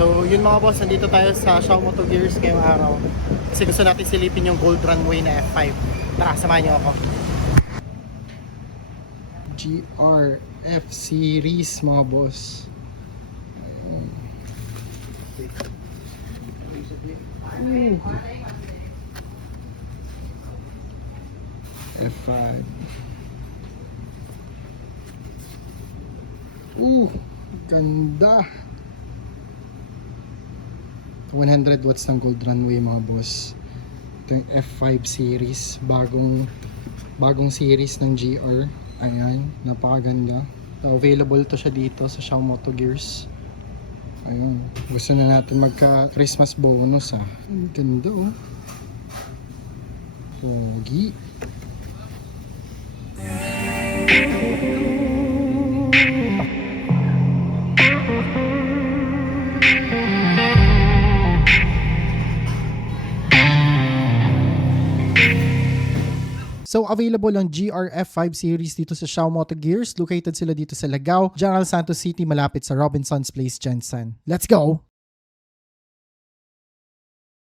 So yun mga boss, nandito tayo sa Xiao Moto Gears ngayong araw. Kasi gusto natin silipin yung Gold Runway na F5. Tara, samahan niyo ako. GR-F series mga boss. Ayun. F5. Ganda. 100 watts ng Gold Runway mga boss. Ito yung F5 series, bagong series ng GR. Ayan, napakaganda. Available to siya dito sa Xiao Moto Gears. Ayun, gusto na natin magka Christmas bonus ah. Ang ganda oh. Pogi. So available ang GR-F5 series dito sa Xiao Moto Gears. Located sila dito sa Lagao, General Santos City, malapit sa Robinson's Place, Jensen. Let's go!